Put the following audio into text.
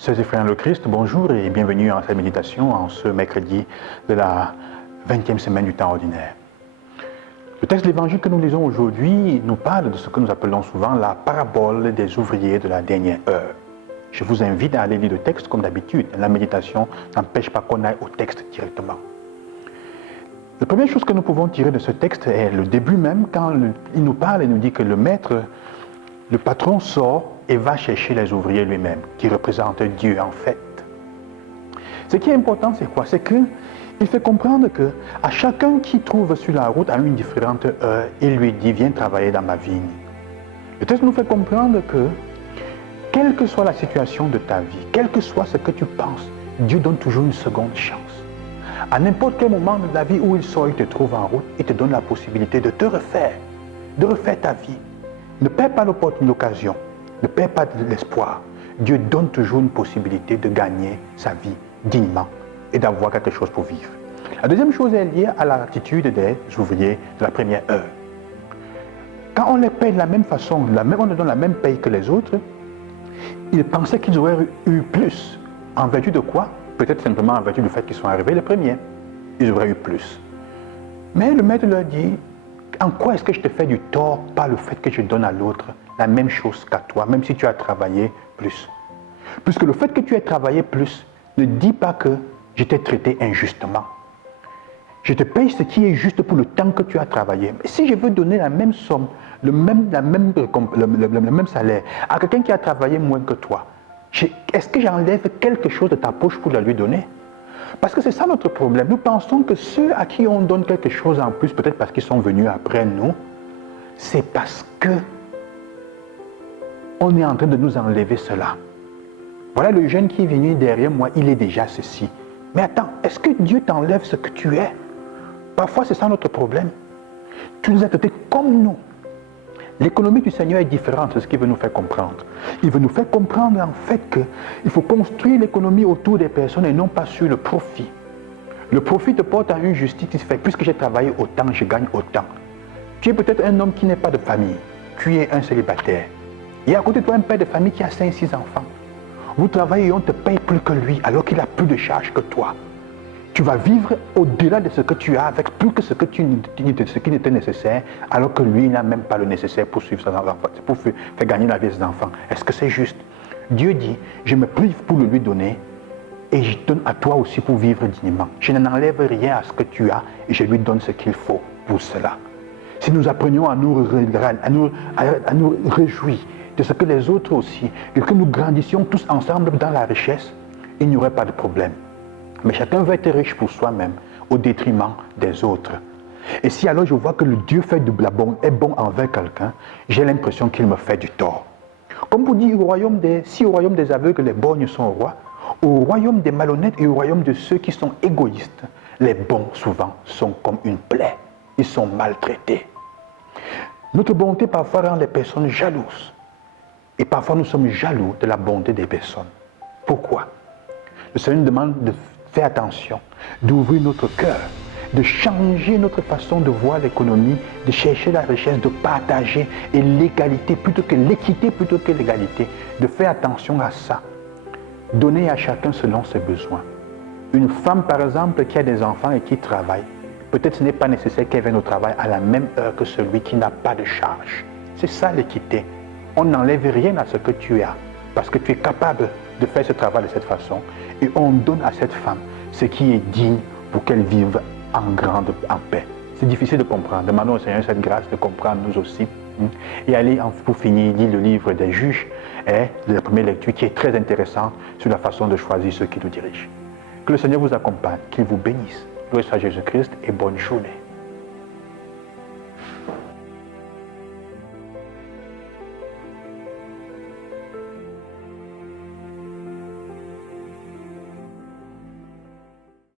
Sœurs et frères dans le Christ, bonjour et bienvenue à cette méditation en ce mercredi de la 20e semaine du temps ordinaire. Le texte de l'évangile que nous lisons aujourd'hui nous parle de ce que nous appelons souvent la parabole des ouvriers de la dernière heure. Je vous invite à aller lire le texte comme d'habitude. La méditation n'empêche pas qu'on aille au texte directement. La première chose que nous pouvons tirer de ce texte est le début même, quand il nous parle et nous dit que le maître, le patron sort et va chercher les ouvriers lui-même, qui représentent Dieu en fait. Ce qui est important, c'est quoi? C'est qu'il fait comprendre qu'à chacun qui trouve sur la route à une différente heure, il lui dit, viens travailler dans ma vigne. Le texte nous fait comprendre que, quelle que soit la situation de ta vie, quel que soit ce que tu penses, Dieu donne toujours une seconde chance. À n'importe quel moment de la vie où il sort, il te trouve en route, il te donne la possibilité de te refaire, de refaire ta vie. Ne perds pas l'occasion, ne perds pas l'espoir. Dieu donne toujours une possibilité de gagner sa vie dignement et d'avoir quelque chose pour vivre. La deuxième chose est liée à l'attitude des ouvriers de la première heure. Quand on les paye de la même façon, on leur donne la même paye que les autres, ils pensaient qu'ils auraient eu plus. En vertu de quoi? Peut-être simplement en vertu du fait qu'ils sont arrivés les premiers. Ils auraient eu plus. Mais le maître leur dit, en quoi est-ce que je te fais du tort par le fait que je donne à l'autre la même chose qu'à toi, même si tu as travaillé plus? Puisque le fait que tu aies travaillé plus ne dit pas que je t'ai traité injustement. Je te paye ce qui est juste pour le temps que tu as travaillé. Mais si je veux donner la même somme, le même salaire à quelqu'un qui a travaillé moins que toi, est-ce que j'enlève quelque chose de ta poche pour la lui donner? Parce que c'est ça notre problème. Nous pensons que ceux à qui on donne quelque chose en plus, peut-être parce qu'ils sont venus après nous, c'est parce que on est en train de nous enlever cela. Voilà le jeune qui est venu derrière moi, il est déjà ceci. Mais attends, est-ce que Dieu t'enlève ce que tu es? Parfois, c'est ça notre problème. Tu nous as traités comme nous. L'économie du Seigneur est différente, c'est ce qu'il veut nous faire comprendre. Il veut nous faire comprendre en fait qu'il faut construire l'économie autour des personnes et non pas sur le profit. Le profit te porte à une justice qui fait, puisque j'ai travaillé autant, je gagne autant. Tu es peut-être un homme qui n'est pas de famille, tu es un célibataire. Et à côté de toi, un père de famille qui a 5-6 enfants. Vous travaillez et on te paye plus que lui, alors qu'il a plus de charges que toi. Tu vas vivre au-delà de ce que tu as, avec plus que ce qui n'était nécessaire, alors que lui n'a même pas le nécessaire pour suivre ses enfants, pour faire gagner la vie de ses enfants. Est-ce que c'est juste? Dieu dit, je me prive pour le lui donner, et je donne à toi aussi pour vivre dignement. Je n'enlève rien à ce que tu as, et je lui donne ce qu'il faut pour cela. Si nous apprenions à nous réjouir de ce que les autres aussi, et que nous grandissions tous ensemble dans la richesse, il n'y aurait pas de problème. Mais chacun veut être riche pour soi-même, au détriment des autres. Et si alors je vois que le Dieu est bon envers quelqu'un, j'ai l'impression qu'il me fait du tort. Comme pour dire, si au royaume des aveugles les borgnes sont rois, au royaume des malhonnêtes et au royaume de ceux qui sont égoïstes, les bons souvent sont comme une plaie. Ils sont maltraités. Notre bonté parfois rend les personnes jalouses. Et parfois nous sommes jaloux de la bonté des personnes. Pourquoi? Le Seigneur nous demande de faire attention, d'ouvrir notre cœur, de changer notre façon de voir l'économie, de chercher la richesse, de partager et l'égalité plutôt que l'équité, plutôt que l'égalité, de faire attention à ça. Donner à chacun selon ses besoins. Une femme par exemple qui a des enfants et qui travaille, peut-être ce n'est pas nécessaire qu'elle vienne au travail à la même heure que celui qui n'a pas de charge. C'est ça l'équité. On n'enlève rien à ce que tu as, parce que tu es capable de faire ce travail de cette façon, et on donne à cette femme ce qui est digne pour qu'elle vive en paix. C'est difficile de comprendre. Demandons au Seigneur cette grâce de comprendre nous aussi. Et allez, pour finir, lire le livre des juges, de la première lecture, qui est très intéressant sur la façon de choisir ceux qui nous dirigent. Que le Seigneur vous accompagne, qu'il vous bénisse. Gloire à Jésus-Christ et bonne journée.